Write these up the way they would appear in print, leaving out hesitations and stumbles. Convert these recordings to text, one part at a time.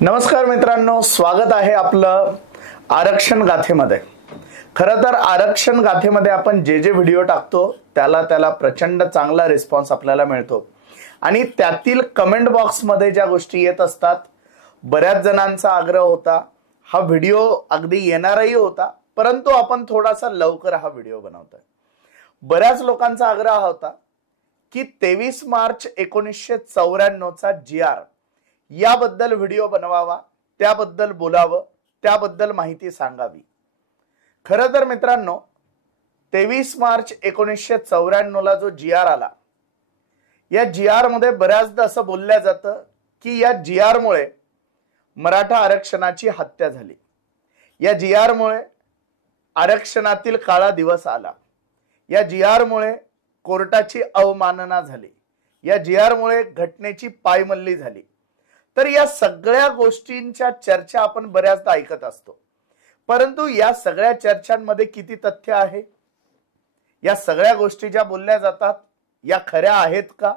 नमस्कार मित्रांनो, स्वागत आहे आपलं आरक्षण गाथेमध्ये। खरं तर आरक्षण गाथेमध्ये आपण जे जे व्हिडिओ टाकतो त्याला प्रचंड चांगला रिस्पॉन्स आपल्याला मिळतो आणि त्यातील कमेंट बॉक्समध्ये ज्या गोष्टी येत असतात, बऱ्याच जणांचा आग्रह होता हा व्हिडिओ अगदी येणारही होता, परंतु आपण थोडासा लवकर हा व्हिडिओ बनवतोय। बऱ्याच लोकांचा आग्रह होता की 23 मार्च 1994 चा GR याबद्दल व्हिडिओ बनवावा, त्याबद्दल बोलावं, त्याबद्दल माहिती सांगावी। खरं तर मित्रांनो, 23 मार्च 1994 ला जो GR आला, या GR मध्ये बऱ्याचदा असं बोलल्या जातं की या GR मुळे मराठा आरक्षणाची हत्या झाली, या GR मुळे आरक्षणातील काळा दिवस आला, या GR मुळे कोर्टाची अवमानना झाली, या GR मुळे घटनेची पायमल्ली झाली। तर या सगळ्या गोष्टींच्या चर्चा आपण बऱ्याचदा ऐकत असतो, परंतु या सगळ्या चर्चांमध्ये किती तथ्य आहे? या सगळ्या गोष्टी ज्या बोलल्या जातात या खऱ्या आहेत का?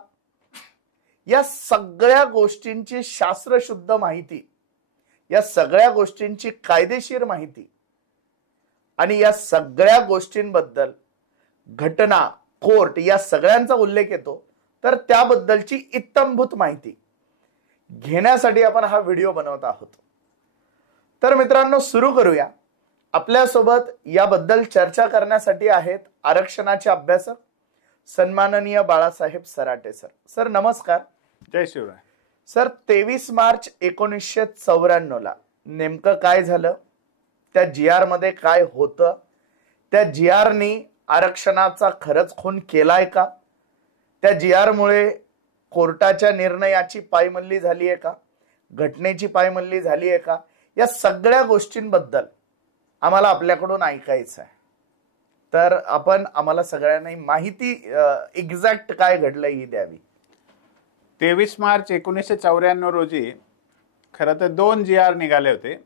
या सगळ्या गोष्टींची शास्त्रशुद्ध माहिती, या सगळ्या गोष्टींची कायदेशीर माहिती आणि या सगळ्या गोष्टींबद्दल घटना, कोर्ट या सगळ्यांचा उल्लेख येतो, तर त्याबद्दलची इत्थंभूत माहिती घेण्यासाठी आपण हा व्हिडिओ बनवत आहोत। तर मित्रांनो, सुरू करूया। आपल्या सोबत याबद्दल चर्चा करण्यासाठी आहेत आरक्षणाचे अभ्यासक सन्माननीय बाळासाहेब सराटे सर। सर नमस्कार। जय शिवराय। सर, 23 मार्च 1994 ला नेमकं काय झालं? त्या GR मध्ये काय होतं? त्या GR नी आरक्षणाचा खरंच खून केलाय का? त्या GR मुळे कोर्टाच्या निर्णयाची पायमल्ली झाली आहे का? घटनेची पायमल्ली झाली आहे का? या सगळ्या गोष्टींबद्दल आम्हाला आपल्याकडून ऐकायचं आहे। तर आपण आम्हाला सगळ्यांना माहिती एक्झॅक्ट काय घडलंय ही द्यावी। 23 मार्च 1994 रोजी खरं तर 2 GR निघाले होते।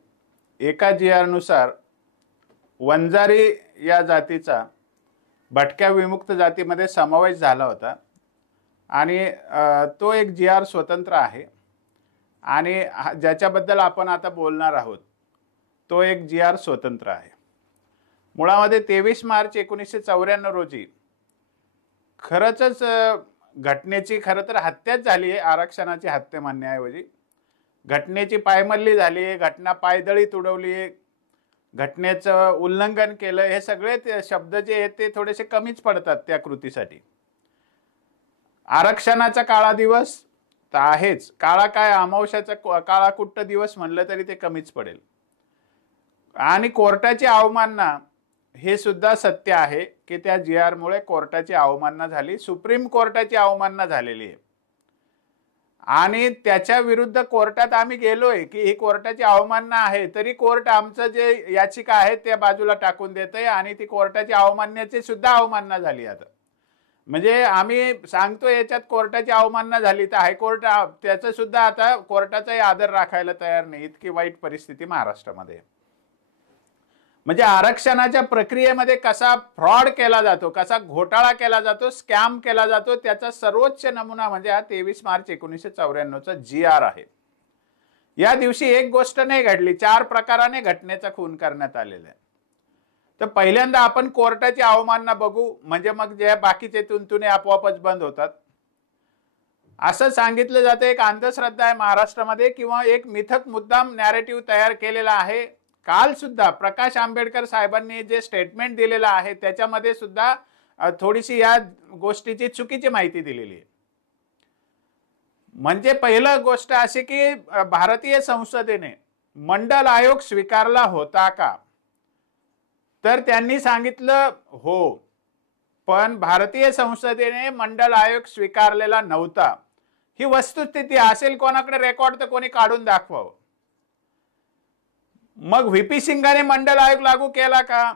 एका GR नुसार वंजारी या जातीचा भटक्या विमुक्त जातीमध्ये समावेश झाला होता आणि तो एक GR स्वतंत्र आहे आणि ज्याच्याबद्दल आपण आता बोलणार आहोत तो एक GR स्वतंत्र आहे। मुळामध्ये 23 मार्च 1994 रोजी खरंच घटनेची खरं तर हत्याच झाली आहे। आरक्षणाची हत्या म्हणण्याऐवजी घटनेची पायमल्ली झाली आहे, घटना पायदळी तुडवली आहे, घटनेचं उल्लंघन केलं, हे सगळे शब्द जे आहेत ते थोडेसे कमीच पडतात त्या कृतीसाठी। आरक्षणाचा काळा दिवस तर आहेच, काळा काय अमावस्याचा काळा कुट्ट दिवस म्हणलं तरी ते कमीच पडेल। आणि कोर्टाची अवमानना हे सुद्धा सत्य आहे की त्या GR मुळे कोर्टाची अवमानना झाली, सुप्रीम कोर्टाची अवमानना झालेली आहे आणि त्याच्या विरुद्ध कोर्टात आम्ही गेलोय की ही कोर्टाची अवमानना आहे, तरी कोर्ट आमचं जे याचिका आहे त्या बाजूला टाकून देतंय आणि ती कोर्टाची अवमाननेची सुद्धा अवमानना झाली। आता म्हणजे आम्ही सांगतो याच्यात कोर्टाची अवमानना झाली, तर हायकोर्ट त्याचं सुद्धा आता कोर्टाचाही आदर राखायला तयार नाही, इतकी वाईट परिस्थिती महाराष्ट्रामध्ये। म्हणजे आरक्षणाच्या प्रक्रियेमध्ये कसा फ्रॉड केला जातो, कसा घोटाळा केला जातो, स्कॅम केला जातो, त्याचा सर्वोच्च नमुना म्हणजे हा 23 मार्च 1994 चा GR आहे। या दिवशी एक गोष्ट नाही घडली, 4 प्रकाराने घटनेचा खून करण्यात आलेला आहे। तर पहिल्यांदा आपण कोर्टाची अवमानना बघू, म्हणजे मग जे बाकीचे तुंतुने आपोआपच बंद होतात। असं सांगितलं जातं, एक अंधश्रद्धा आहे महाराष्ट्रामध्ये किंवा एक मिथक मुद्दाम नॅरेटिव्ह तयार केलेला आहे। काल सुद्धा प्रकाश आंबेडकर साहेबांनी जे स्टेटमेंट दिलेलं आहे त्याच्यामध्ये सुद्धा थोडीशी या गोष्टीची चुकीची माहिती दिलेली आहे। म्हणजे पहिली गोष्ट अशी की भारतीय संसदेने मंडल आयोग स्वीकारला होता का? तर त्यांनी सांगितलं हो, पण भारतीय संसदेने मंडल आयोग स्वीकारलेला नव्हता। ही वस्तुस्थिती असेल, कोणाकडे रेकॉर्ड तर कोणी काढून दाखवावं। मग VP सिंगाने मंडल आयोग लागू केला का?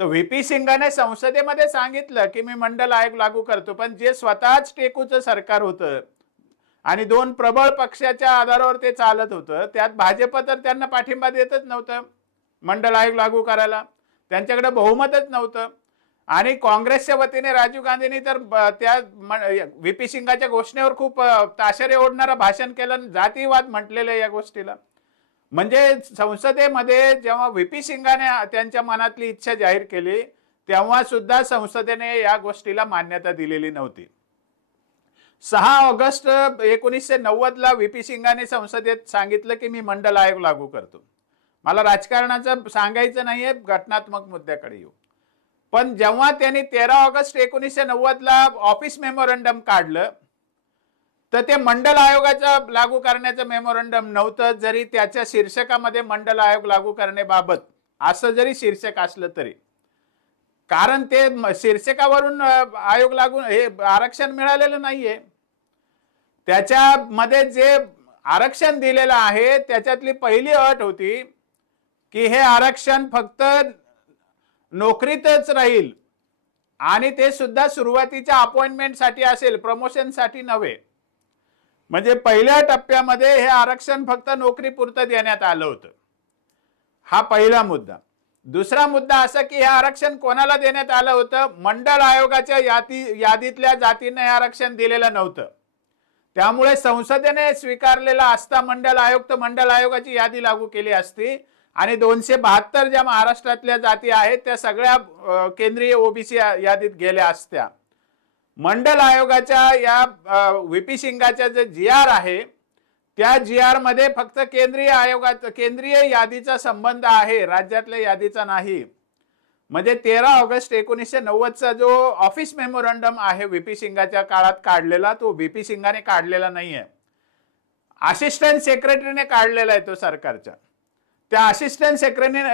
तर VP सिंगाने संसदेमध्ये सांगितलं की मी मंडल आयोग लागू करतो, पण जे स्वतःच टेकूचं सरकार होतं आणि 2 प्रबळ पक्षाच्या आधारावर ते चालत होतं, त्यात भाजप तर त्यांना पाठिंबा देतच नव्हतं मंडल आयोग लागू करायला, त्यांच्याकडे बहुमतच नव्हतं। आणि काँग्रेसच्या वतीने राजीव गांधींनी तर त्या व्हीपी सिंगाच्या घोषणेवर खूप ताशेरे ओढणारं भाषण केलं, जातीवाद म्हटलेलं या गोष्टीला. म्हणजे संसदेमध्ये जेव्हा व्हीपी सिंगाने त्यांच्या मनातली इच्छा जाहीर केली तेव्हा सुद्धा संसदेने या गोष्टीला मान्यता दिलेली नव्हती. 6 ऑगस्ट 1990 ला व्हीपी सिंगाने संसदेत सांगितलं की मी मंडल आयोग लागू करतो. मला राजकारणाचं सांगायचं नाहीये, घटनात्मक मुद्द्याकडे येऊ. पण जेव्हा त्यांनी 13 ऑगस्ट 1990 ला ऑफिस मेमोरंडम काढलं तर ते मंडल आयोगाचा लागू करण्याचं मेमोरंडम नव्हतं, जरी त्याच्या शीर्षकामध्ये मंडल आयोग लागू करण्याबाबत असं जरी शीर्षक असलं तरी. कारण ते शीर्षकावरून आयोग लागू हे आरक्षण मिळालेलं नाहीये. त्याच्यामध्ये जे आरक्षण दिलेलं आहे त्याच्यातली पहिली अट होती की हे आरक्षण फक्त नोकरीतच राहील आणि ते सुद्धा सुरुवातीच्या अपॉइंटमेंटसाठी असेल, प्रमोशनसाठी नव्हे. म्हणजे पहिल्या टप्प्यामध्ये हे आरक्षण फक्त नोकरीपुरतं देण्यात आलं होतं. हा पहिला मुद्दा. दुसरा मुद्दा असा की हे आरक्षण कोणाला देण्यात आलं होतं? मंडल आयोगाच्या यादीतल्या जातींना हे आरक्षण दिलेलं नव्हतं. त्यामुळे संसदेने स्वीकारलेला असता मंडल आयोग तर मंडल आयोगाची यादी लागू केली असती आणि 272 ज्या महाराष्ट्रातल्या जाती आहेत त्या सगळ्या केंद्रीय ओबीसी यादीत गेल्या असत्या. मंडल आयोगाच्या या व्हीपी सिंगाच्या जे GR आहे त्या GR मध्ये फक्त केंद्रीय यादीचा संबंध आहे, राज्यातल्या यादीचा नाही. म्हणजे 13 ऑगस्ट 1990 चा जो ऑफिस मेमोरंडम आहे व्हीपी सिंगाच्या काळात काढलेला, तो व्हीपी सिंगाने काढलेला नाहीये, असिस्टंट सेक्रेटरीने काढलेला आहे तो सरकारच्या. त्या असिस्टंट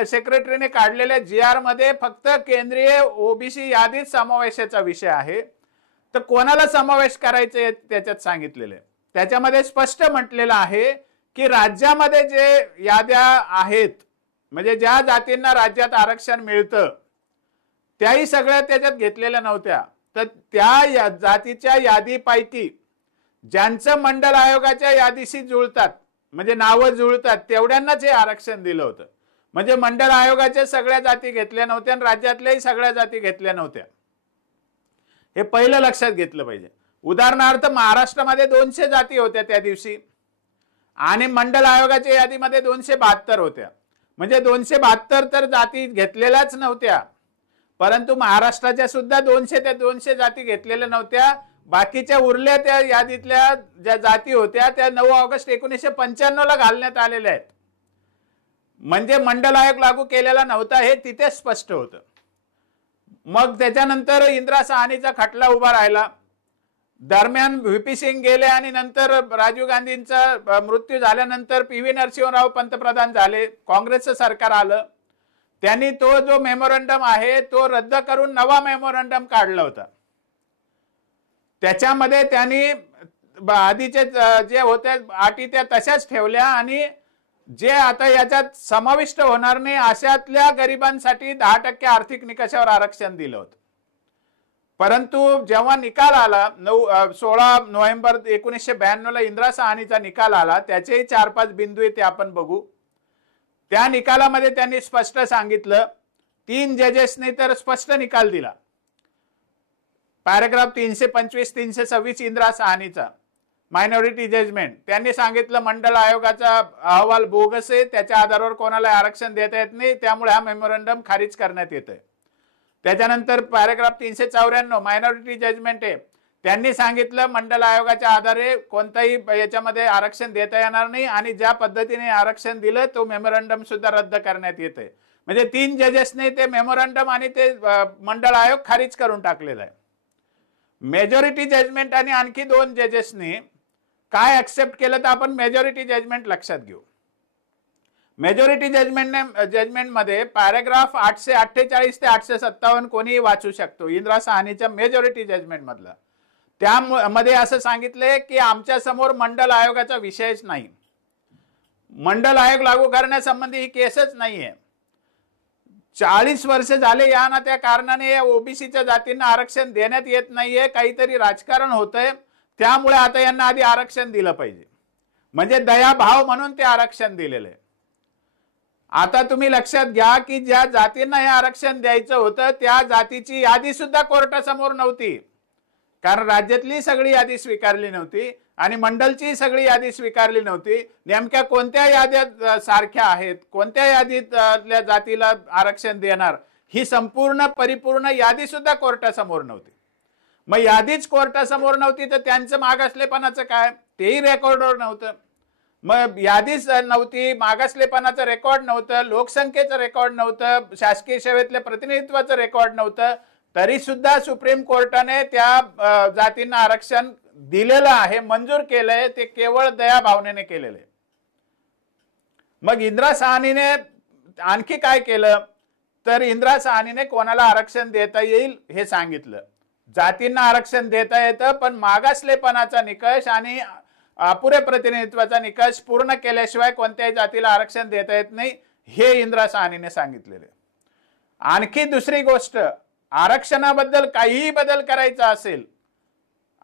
सेक्रेटरीने काढलेल्या GR मध्ये फक्त केंद्रीय ओबीसी यादीत समावेशाचा विषय आहे. तर कोणाला समावेश करायचे त्याच्यात सांगितलेले, त्याच्यामध्ये स्पष्ट म्हटलेलं आहे की राज्यामध्ये जे याद्या आहेत म्हणजे ज्या जातींना राज्यात आरक्षण मिळतं त्याही सगळ्या त्याच्यात घेतलेल्या नव्हत्या. तर त्या जातीच्या यादीपैकी ज्यांचं मंडल आयोगाच्या यादीशी जुळतात म्हणजे नावं जुळतात तेवढ्यांनाच हे आरक्षण दिलं होतं. म्हणजे मंडल आयोगाच्या सगळ्या जाती घेतल्या नव्हत्या आणि राज्यातल्याही सगळ्या जाती घेतल्या नव्हत्या. हे पहिलं लक्षात घेतलं पाहिजे. उदाहरणार्थ महाराष्ट्रामध्ये 200 जाती होत्या त्या दिवशी आणि मंडल आयोगाच्या यादीमध्ये 272 होत्या. म्हणजे 272 तर जाती घेतलेल्याच नव्हत्या, परंतु महाराष्ट्राच्या सुद्धा 200 जाती घेतलेल्या नव्हत्या. बाकीच्या उरल्या त्या यादीतल्या ज्या जाती होत्या त्या 9 ऑगस्ट 1995 ला घालण्यात आलेल्या आहेत. म्हणजे मंडल आयोग लागू केलेला नव्हता हे तिथे स्पष्ट होतं. मग त्याच्यानंतर इंदिरा साहनीचा खटला उभा राहिला. दरम्यान व्हीपी सिंग गेले आणि नंतर राजीव गांधींचा मृत्यू झाल्यानंतर PV नरसिंहराव पंतप्रधान झाले, काँग्रेसचं सरकार आलं. त्यांनी तो जो मेमोरंडम आहे तो रद्द करून नवा मेमोरंडम काढला होता. त्याच्यामध्ये त्यांनी आधीचे जे होत्या अटी त्या तशाच ठेवल्या आणि जे आता याच्यात समाविष्ट होणार नाही अशातल्या गरिबांसाठी 10% आर्थिक निकषावर आरक्षण दिलं होतं. परंतु जेव्हा निकाल आला 16 नोव्हेंबर 1992 ला इंदिरा साहनीचा निकाल आला, त्याचेही 4-5 बिंदू आहेत ते आपण बघू. त्या निकालामध्ये त्यांनी स्पष्ट सांगितलं, 3 जजेसने तर स्पष्ट निकाल दिला. पॅराग्राफ 325-326 इंदिरा साहनीचा मायनॉरिटी जजमेंट, त्यांनी सांगितलं मंडल आयोगाचा अहवाल बोगस आहे, त्याच्या आधारावर कोणाला आरक्षण देता येत नाही, त्यामुळे हा मेमोरंडम खारिज करण्यात येतोय. त्याच्यानंतर पॅराग्राफ 394 मायनॉरिटी जजमेंट आहे, त्यांनी सांगितलं मंडल आयोगाच्या आधारे कोणताही याच्यामध्ये आरक्षण देता येणार नाही आणि ज्या पद्धतीने आरक्षण दिलं तो मेमोरंडम सुद्धा रद्द करण्यात येतोय. म्हणजे 3 जजेसने ते मेमोरंडम आणि ते मंडल आयोग खारिज करून टाकलेला आहे. मेजॉरिटी जजमेंट आणि आणखी 2 जजेसनी काय ऍक्सेप्ट केलं तर आपण मेजॉरिटी जजमेंट लक्षात घेऊ. मेजॉरिटी जजमेंट मध्ये पॅराग्राफ 848 ते 857 कोणीही वाचू शकतो इंदिरा साहनीच्या मेजॉरिटी जजमेंट मधला. त्यामध्ये असं सांगितलंय की आमच्या समोर मंडल आयोगाचा विषयच नाही, मंडल आयोग लागू करण्यासंबंधी ही केसच नाहीये. 40 वर्ष झाले या ना त्या कारणाने या ओबीसीच्या जातींना आरक्षण देण्यात येत नाहीये, काहीतरी राजकारण होतंय, त्यामुळे आता यांना आधी आरक्षण दिलं पाहिजे. म्हणजे दयाभाव म्हणून ते आरक्षण दिलेलं आहे. आता तुम्ही लक्षात घ्या की ज्या जातींना हे आरक्षण द्यायचं होतं त्या जातीची यादी सुद्धा कोर्टासमोर नव्हती, कारण राज्यातली सगळी यादी स्वीकारली नव्हती आणि मंडलची सगळी यादी स्वीकारली नव्हती. नेमक्या कोणत्या याद्या सारख्या आहेत, कोणत्या यादीतल्या जातीला आरक्षण देणार, ही संपूर्ण परिपूर्ण यादी सुद्धा कोर्टासमोर नव्हती. मग यादीच कोर्टासमोर नव्हती तर त्यांचं मागासलेपणाचं काय, तेही रेकॉर्डवर नव्हतं. मग यादीच नव्हती, मागासलेपणाचं रेकॉर्ड नव्हतं, लोकसंख्येचं रेकॉर्ड नव्हतं, शासकीय सेवेतल्या प्रतिनिधित्वाचं रेकॉर्ड नव्हतं, तरी सुद्धा सुप्रीम कोर्टाने त्या जातींना आरक्षण दिलेलं आहे, मंजूर केलंय. ते केवळ दयाभावनेने केलेलं आहे. मग इंदिरा साहनीने आणखी काय केलं तर इंदिरा साहनीने कोणाला आरक्षण देता येईल हे सांगितलं. जातींना आरक्षण देता येतं, पण मागासलेपणाचा निकष आणि अपुरे प्रतिनिधित्वाचा निकष पूर्ण केल्याशिवाय कोणत्याही जातीला आरक्षण देता येत नाही, हे इंदिरा साहनीने सांगितलेले. आणखी दुसरी गोष्ट, आरक्षणाबद्दल काहीही बदल करायचा असेल,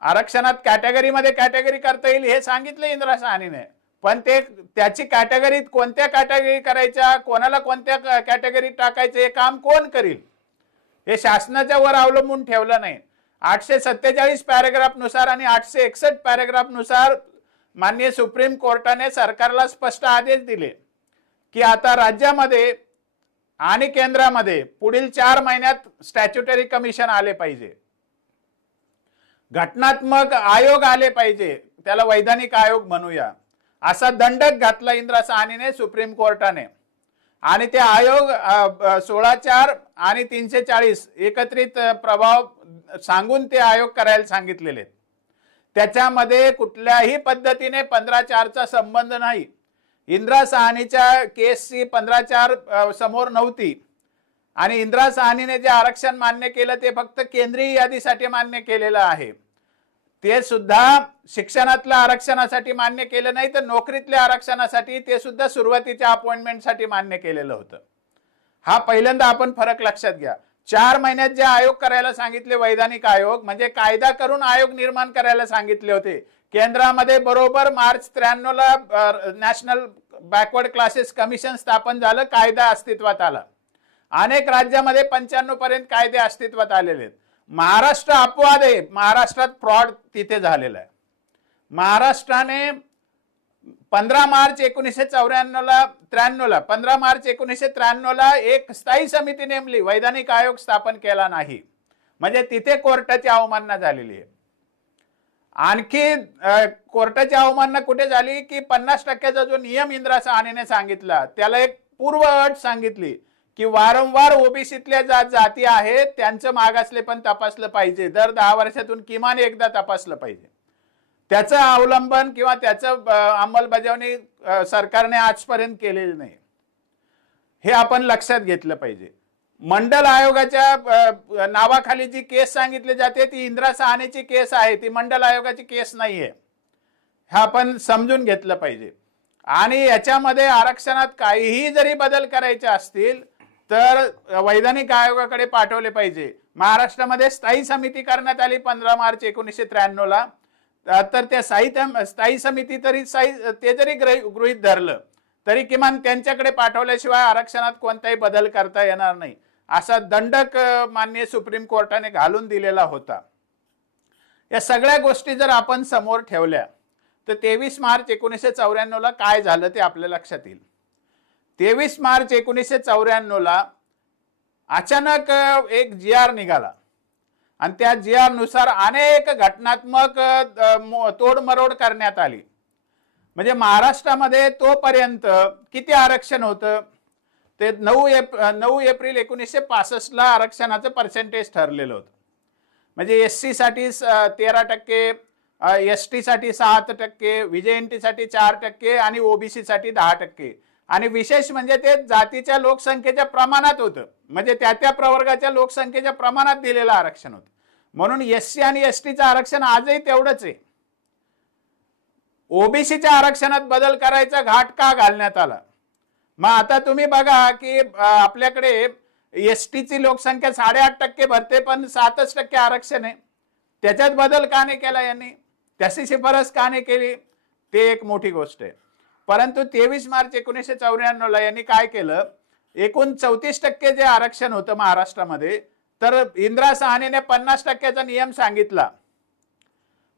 आरक्षणात कॅटेगरीमध्ये कॅटेगरी करता येईल हे सांगितलं इंदिरा साहनीने, पण ते त्याची कॅटेगरीत कोणत्या कॅटेगरी करायच्या, कोणाला कोणत्या कॅटेगरीत टाकायचं हे काम कोण करील हे शासनाच्या वर अवलंबून ठेवलं नाही. 847 पॅराग्राफ नुसार आणि 861 पॅराग्राफ नुसार माननीय सुप्रीम कोर्टाने सरकारला स्पष्ट आदेश दिले की आता राज्यामध्ये आणि केंद्रामध्ये पुढील 4 महिन्यात स्टॅच्युटरी कमिशन आले पाहिजे, घटनात्मक आयोग आले पाहिजे, त्याला वैधानिक आयोग म्हणूया, असा दंडक घातला इंदिरा साहनीने सुप्रीम कोर्टाने. आणि ते आयोग 16(4) आणि 340 एकत्रित प्रभाव सांगून ते आयोग करायला सांगितलेले. त्याच्यामध्ये कुठल्याही पद्धतीने 15(4) संबंध नाही. इंदिरा साहनीच्या केसची 15(4) समोर नव्हती आणि इंदिरा साहनीने जे आरक्षण मान्य केलं ते फक्त केंद्रीय यादीसाठी मान्य केलेलं आहे. ते सुद्धा शिक्षणातल्या आरक्षणासाठी मान्य केलं नाही, तर नोकरीतल्या आरक्षणासाठी, ते सुद्धा सुरुवातीच्या अपॉइंटमेंटसाठी मान्य केलेलं होतं. हा पहिल्यांदा आपण फरक लक्षात घ्या. 4 महिन्यात जे आयोग करायला सांगितले, वैधानिक आयोग म्हणजे कायदा करून आयोग निर्माण करायला सांगितले होते. केंद्रामध्ये बरोबर मार्च 93 ला नॅशनल बॅकवर्ड क्लासेस कमिशन स्थापन झालं, कायदा अस्तित्वात आला. अनेक राज्यामध्ये 95 पर्यंत कायदे अस्तित्वात आलेले आहेत. महाराष्ट्र अपवाद आहे, महाराष्ट्रात फ्रॉड तिथे झालेला आहे. महाराष्ट्राने 15 मार्च 1993 ला एक स्थायी समिती नेमली, वैधानिक आयोग स्थापन केला नाही, म्हणजे तिथे कोर्टाची अवमानना झालेली आहे. आणखी कोर्टाची अवमानना कुठे झाली की 50% जो नियम इंदिरा साहनीने सांगितला त्याला एक पूर्व अट सांगितली की वारंवार ओबीसीतल्या जाती आहेत त्यांचं मागासले पण तपासलं पाहिजे, दर 10 वर्षातून किमान एकदा तपासलं पाहिजे. त्याचं अवलंबन किंवा त्याचं अंमलबजावणी सरकारने आजपर्यंत केलेली नाही, हे आपण लक्षात घेतलं पाहिजे. मंडल आयोगाच्या नावाखाली जी केस सांगितली जाते ती इंदिरा साहनीची केस आहे, ती मंडल आयोगाची केस नाहीये, हे आपण समजून घेतलं पाहिजे. आणि याच्यामध्ये आरक्षणात काहीही जरी बदल करायचे असतील तर वैधानिक आयोगाकडे पाठवले पाहिजे. महाराष्ट्रामध्ये स्थायी समिती करण्यात आली 15 मार्च 1993 ला, तर त्या स्थायी समिती तरी ते जरी गृहीत धरलं तरी किमान त्यांच्याकडे पाठवल्याशिवाय आरक्षणात कोणताही बदल करता येणार नाही, असा दंडक माननीय सुप्रीम कोर्टाने घालून दिलेला होता. या सगळ्या गोष्टी जर आपण समोर ठेवल्या तर 23 मार्च 1994 ला काय झालं ते आपल्या लक्षात येईल. 23 मार्च 1994 ला अचानक एक GR निघाला आणि त्या GR नुसार अनेक घटनात्मक तोडमरोड करण्यात आली. म्हणजे महाराष्ट्रामध्ये तोपर्यंत किती आरक्षण होतं ते 9 एप्रिल 1965 ला आरक्षणाचं पर्सेंटेज ठरलेलं होतं. म्हणजे SC साठी 13%, ST साठी 7%, VJNT साठी 4% आणि OBC साठी 10%. आणि विशेष म्हणजे ते जातीच्या लोकसंख्येच्या प्रमाणात होतं, म्हणजे त्या प्रवर्गाच्या लोकसंख्येच्या प्रमाणात दिलेलं आरक्षण होतं. म्हणून SC आणि STचं आरक्षण आजही तेवढंच आहे. ओबीसीच्या आरक्षणात बदल करायचा घाट का घालण्यात आला? मग आता तुम्ही बघा की आपल्याकडे STची लोकसंख्या 8.5% भरते पण 7% आरक्षण आहे, त्याच्यात बदल का नाही केला यांनी, त्याची शिफारस का नाही केली, ते एक मोठी गोष्ट आहे. परंतु 23 मार्च 1994 यांनी काय केलं, एकूण 34% जे आरक्षण होतं महाराष्ट्रामध्ये, तर इंदिरा साहनीने 50%चा नियम सांगितला,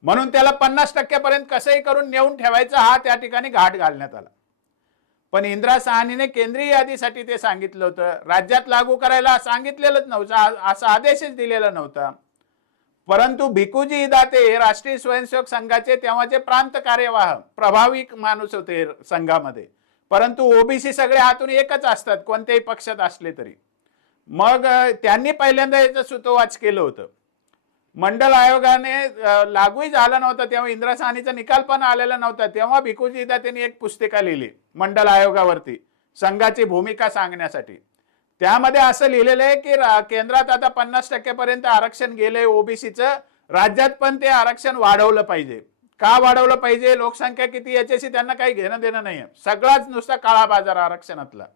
म्हणून त्याला 50% पर्यंत कसंही करून नेऊन ठेवायचा हा त्या ठिकाणी घाट घालण्यात आला. पण इंदिरा साहनीने केंद्रीय यादीसाठी ते सांगितलं होतं, राज्यात लागू करायला सांगितलेलंच नव्हतं, असा आदेशच दिलेला नव्हता. परंतु भिकुजी दाते राष्ट्रीय स्वयंसेवक संघाचे तेव्हाचे प्रांत कार्यवाह प्रभावी माणूस होते संघामध्ये, परंतु ओबीसी सगळे हातून एकच असतात कोणत्याही पक्षात असले तरी. मग त्यांनी पहिल्यांदा याचं सूतोवाच केलं होतं. मंडल आयोगाने लागूही झालं नव्हतं तेव्हा, इंदिरा साहनीचा निकाल पण आलेला नव्हता तेव्हा भिकुजी दातेंनी एक पुस्तिका लिहिली मंडल आयोगावरती संघाची भूमिका सांगण्यासाठी. त्यामध्ये असं लिहिलेलं आहे की केंद्रात आता 50% पर्यंत आरक्षण गेलंय ओबीसीचं, राज्यात पण ते आरक्षण वाढवलं पाहिजे. का वाढवलं पाहिजे, लोकसंख्या किती याच्याशी त्यांना काही घेणं देणं नाहीये, सगळाच नुसता काळा बाजार आरक्षणातला.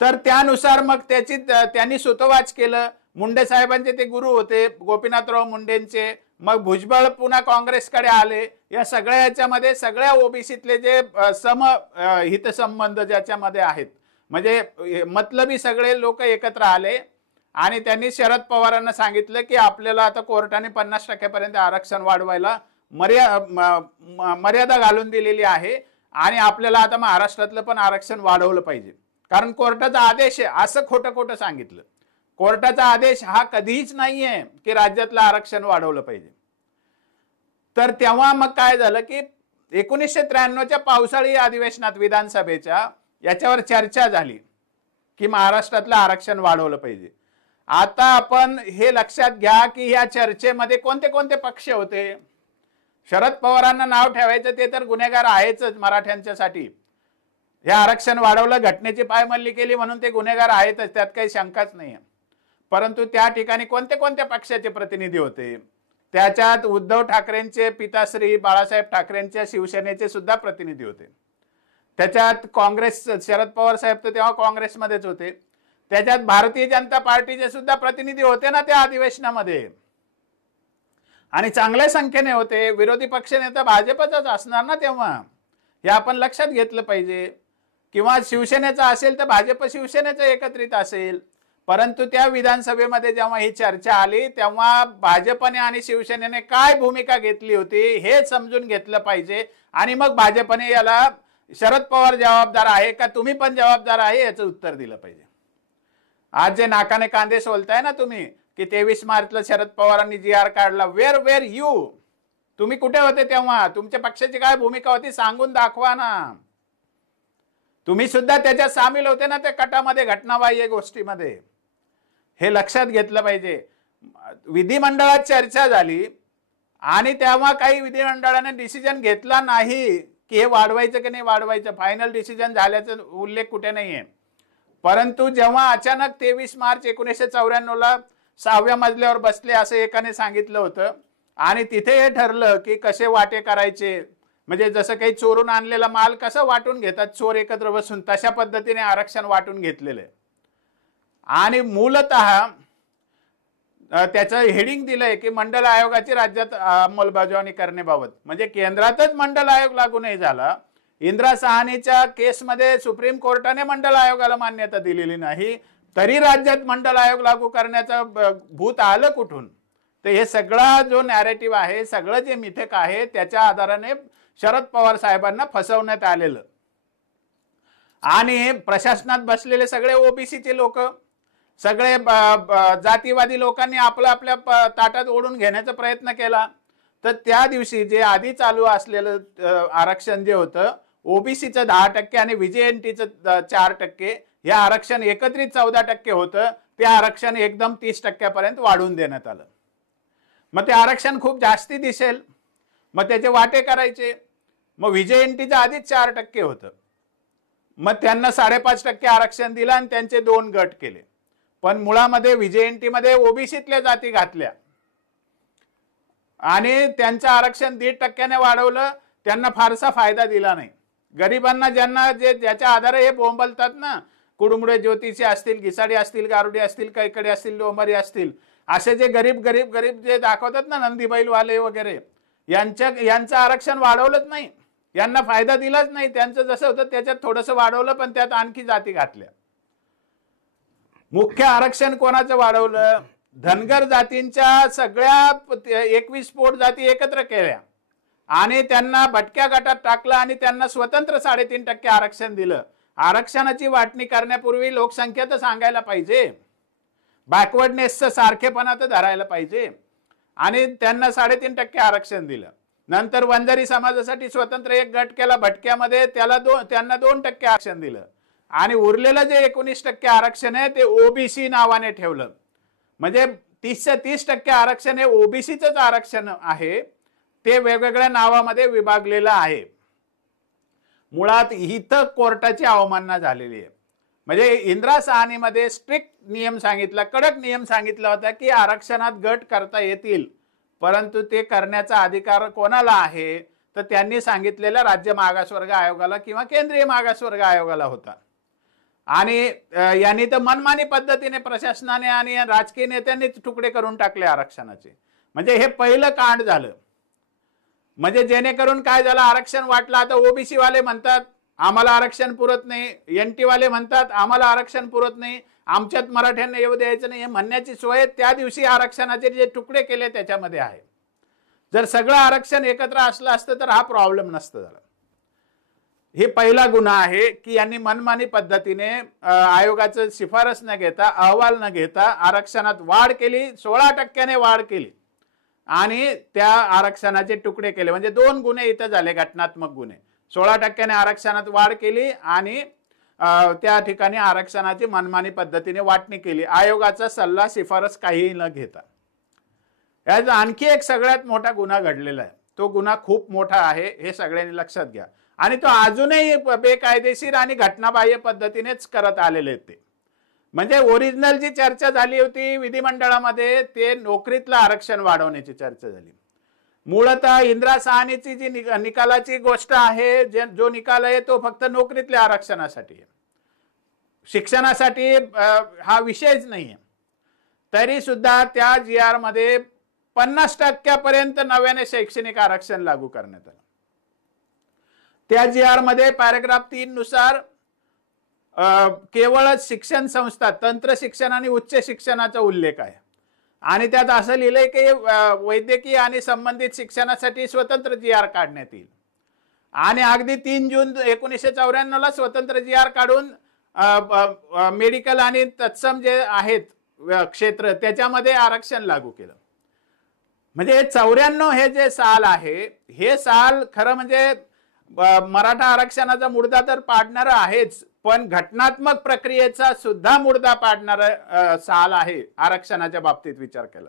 तर त्यानुसार मग त्यांनी सूतोवाच केलं. मुंडे साहेबांचे ते गुरु होते गोपीनाथराव मुंडेंचे, मग भुजबळ पुन्हा काँग्रेसकडे आले. या सगळ्या याच्यामध्ये सगळ्या ओबीसीतले जे हितसंबंध ज्याच्यामध्ये आहेत, म्हणजे मतलबी सगळे लोक एकत्र आले आणि त्यांनी शरद पवारांना सांगितलं की आपल्याला आता कोर्टाने 50% पर्यंत आरक्षण वाढवायला मर्यादा घालून दिलेली आहे आणि आपल्याला आता महाराष्ट्रातलं पण आरक्षण वाढवलं पाहिजे, कारण कोर्टाचा आदेश आहे, असं खोटं खोटं सांगितलं. कोर्टाचा आदेश हा कधीच नाहीये की राज्यातलं आरक्षण वाढवलं पाहिजे. तर तेव्हा मग काय झालं की 1993च्या पावसाळी अधिवेशनात विधानसभेच्या याच्यावर चर्चा झाली की महाराष्ट्रातलं आरक्षण वाढवलं पाहिजे. आता आपण हे लक्षात घ्या की या चर्चेमध्ये कोणते कोणते पक्ष होते. शरद पवारांना नाव ठेवायचं ते तर गुन्हेगार आहेच मराठ्यांच्यासाठी. हे आरक्षण वाढवलं, घटनेची पायमल्ली केली म्हणून ते गुन्हेगार आहेतच, त्यात काही शंकाच नाही. परंतु त्या ठिकाणी कोणते कोणत्या पक्षाचे प्रतिनिधी होते, त्याच्यात उद्धव ठाकरेंचे पिताश्री बाळासाहेब ठाकरेंच्या शिवसेनेचे सुद्धा प्रतिनिधी होते. त्याच्यात काँग्रेस, शरद पवार साहेब तर तेव्हा काँग्रेसमध्येच होते. त्याच्यात भारतीय जनता पार्टीचे सुद्धा प्रतिनिधी होते ना त्या अधिवेशनामध्ये, आणि चांगल्या संख्येने होते. विरोधी पक्षनेता भाजपचाच असणार ना तेव्हा, हे आपण लक्षात घेतलं पाहिजे. किंवा शिवसेनेचा असेल तर भाजप शिवसेनेचं एकत्रित असेल. परंतु त्या विधानसभेमध्ये जेव्हा ही चर्चा आली तेव्हा भाजपने आणि शिवसेनेने काय भूमिका घेतली होती हे समजून घेतलं पाहिजे. आणि मग भाजपने याला शरद पवार जबाबदार आहे का तुम्ही पण जबाबदार आहे याचं उत्तर दिलं पाहिजे. आज जे नाकाने कांदे सोलताय ना तुम्ही की 23 मार्चला शरद पवारांनी GR काढला, वेर यू, तुम्ही कुठे होते तेव्हा, तुमच्या पक्षाची काय भूमिका होती सांगून दाखवा ना. तुम्ही सुद्धा त्याच्यात सामील होते ना त्या कटामध्ये, घटनाबाह्य गोष्टीमध्ये. हे लक्षात घेतलं पाहिजे. विधिमंडळात चर्चा झाली आणि तेव्हा काही विधिमंडळाने डिसिजन घेतला नाही की हे वाढवायचं की नाही वाढवायचं, फायनल डिसिजन झाल्याचा उल्लेख कुठे नाहीये. परंतु जेव्हा अचानक 23 मार्च 1994ला 6व्या मजल्यावर बसले असं एकाने सांगितलं होतं आणि तिथे हे ठरलं की कसे वाटे करायचे, म्हणजे जसं काही चोरून आणलेला माल कसं वाटून घेतात चोर एकत्र बसून, तशा पद्धतीने आरक्षण वाटून घेतलेलं आहे. आणि मूलतः त्याचं हेडिंग दिलंय की मंडल आयोगाची राज्यात अंमलबजावणी करण्याबाबत, म्हणजे केंद्रातच मंडल आयोग लागू नाही झाला. इंदिरा साहनीच्या केसमध्ये सुप्रीम कोर्टाने मंडल आयोगाला मान्यता दिलेली नाही, तरी राज्यात मंडल आयोग लागू करण्याचं भूत आलं कुठून. तर हे सगळा जो नॅरेटिव्ह आहे, सगळं जे मिथक आहे, त्याच्या आधाराने शरद पवार साहेबांना फसवण्यात आलेलं. आणि प्रशासनात बसलेले सगळे ओबीसीचे लोक, सगळे जातीवादी लोकांनी आपलं आपल्या ताटात ओढून घेण्याचा प्रयत्न केला. तर त्या दिवशी जे आधी चालू असलेलं आरक्षण जे होतं ओबीसीचं 10% आणि व्हीजेएनटीचं 4%, हे आरक्षण एकत्रित 14% होतं, ते आरक्षण एकदम 30% पर्यंत वाढवून देण्यात आलं. मग ते आरक्षण खूप जास्ती दिसेल, मग त्याचे वाटे करायचे. मग व्हीजेएनटीचं आधीच 4% होतं, मग त्यांना 5.5% आरक्षण दिलं आणि त्यांचे 2 गट केले. पण मुळामध्ये व्हीजेएनटी मध्ये ओबीसीतल्या जाती घातल्या आणि त्यांचं आरक्षण 1.5% वाढवलं. त्यांना फारसा फायदा दिला नाही. गरिबांना, ज्यांना ज्याच्या आधारे हे बोंबलतात ना, कुडमुडे ज्योतिषी असतील, घिसाडी असतील, गारुडी असतील, कैकडे असतील, डोंबरी असतील, असे जे गरीब जे दाखवतात ना, नंदीबैलवाले वगैरे, यांचं आरक्षण वाढवलंच नाही. यांना फायदा दिलाच नाही. त्यांचं जसं होतं त्याच्यात थोडंसं वाढवलं, पण त्यात आणखी जाती घातल्या. मुख्य आरक्षण कोणाचं वाढवलं? धनगर जातींच्या सगळ्या 21 पोट जाती एकत्र केल्या आणि त्यांना भटक्या गटात टाकलं आणि त्यांना स्वतंत्र 3.5% आरक्षण दिलं. आरक्षणाची वाटणी करण्यापूर्वी लोकसंख्या तर सांगायला पाहिजे, बॅकवर्डनेसचं सारखेपणा तर धरायला पाहिजे. आणि त्यांना 3.5% आरक्षण दिलं. नंतर वंजारी समाजासाठी स्वतंत्र एक गट केला भटक्यामध्ये, त्यांना 2% आरक्षण दिलं. आणि उरलेलं जे 19% आरक्षण आहे ते ओबीसी नावाने ठेवलं. म्हणजे 30% आरक्षण हे ओबीसीचंच आरक्षण आहे, ते वेगवेगळ्या नावामध्ये विभागलेलं आहे. मुळात इथं कोर्टाची अवमानना झालेली आहे. म्हणजे इंदिरा साहनीमध्ये स्ट्रिक्ट नियम सांगितला, कडक नियम सांगितला होता की आरक्षणात गट करता येतील, परंतु ते करण्याचा अधिकार कोणाला आहे? तर त्यांनी सांगितलेल्या राज्य मागासवर्ग आयोगाला किंवा केंद्रीय मागासवर्ग आयोगाला होता. आणि यांनी तर मनमानी पद्धतीने प्रशासनाने आणि राजकीय नेत्यांनी तुकडे करून टाकले आरक्षणाचे. म्हणजे हे पहिलं कांड झालं. म्हणजे जेणेकरून काय झालं, आरक्षण वाटलं. आता ओबीसी वाले म्हणतात आम्हाला आरक्षण पुरत नाही, एनटी वाले म्हणतात आम्हाला आरक्षण पुरत नाही, आमच्यात मराठ्यांना येऊ द्यायचं नाही, हे म्हणण्याची सोय त्या दिवशी आरक्षणाचे जे तुकडे केले त्याच्यामध्ये आहे. जर सगळं आरक्षण एकत्र असलं असतं तर हा प्रॉब्लेम नसतं झाला. हे पहिला गुन्हा आहे की यांनी मनमानी पद्धतीने आयोगाचं शिफारस न घेता, अहवाल न घेता आरक्षणात वाढ केली, 16% वाढ केली आणि त्या आरक्षणाचे तुकडे केले. म्हणजे 2 गुन्हे इथं झाले, घटनात्मक गुन्हे. 16% आरक्षणात वाढ केली आणि त्या ठिकाणी आरक्षणाची मनमानी पद्धतीने वाटणी केली, आयोगाचा सल्ला शिफारस काहीही न घेता. याचा आणखी एक सगळ्यात मोठा गुन्हा घडलेला आहे. तो गुन्हा खूप मोठा आहे, हे सगळ्यांनी लक्षात घ्या. आणि तो अजूनही बेकायदेशीर आणि घटनाबाह्य पद्धतीनेच करत आलेले ते. म्हणजे ओरिजिनल जी चर्चा झाली होती विधिमंडळामध्ये, ते नोकरीतलं आरक्षण वाढवण्याची चर्चा झाली. मूळतः इंदिरा साहनीची जी निकालाची गोष्ट आहे, जो निकाल आहे तो फक्त नोकरीतल्या आरक्षणासाठी आहे, शिक्षणासाठी हा विषयच नाहीये. तरी सुद्धा त्या GR मध्ये 50% पर्यंत नव्याने शैक्षणिक आरक्षण लागू करण्यात आलं. त्या GR मध्ये पॅराग्राफ 3 नुसार केवळ शिक्षण संस्था, तंत्र शिक्षण आणि उच्च शिक्षणाचा उल्लेख आहे. आणि त्यात असं लिहिलंय की वैद्यकीय आणि संबंधित शिक्षणासाठी स्वतंत्र GR काढण्यात येईल. आणि अगदी 3 जून 1994 ला स्वतंत्र GR काढून मेडिकल आणि तत्सम जे आहेत क्षेत्र त्याच्यामध्ये आरक्षण लागू केलं. म्हणजे 94 हे जे साल आहे, हे साल खरं म्हणजे मराठा आरक्षणाचा मुर्दा तर पाडणारा आहेच, पण घटनात्मक प्रक्रियेचा सुद्धा मुर्दा पाडणारा साल आहे आरक्षणाच्या बाबतीत विचार केला.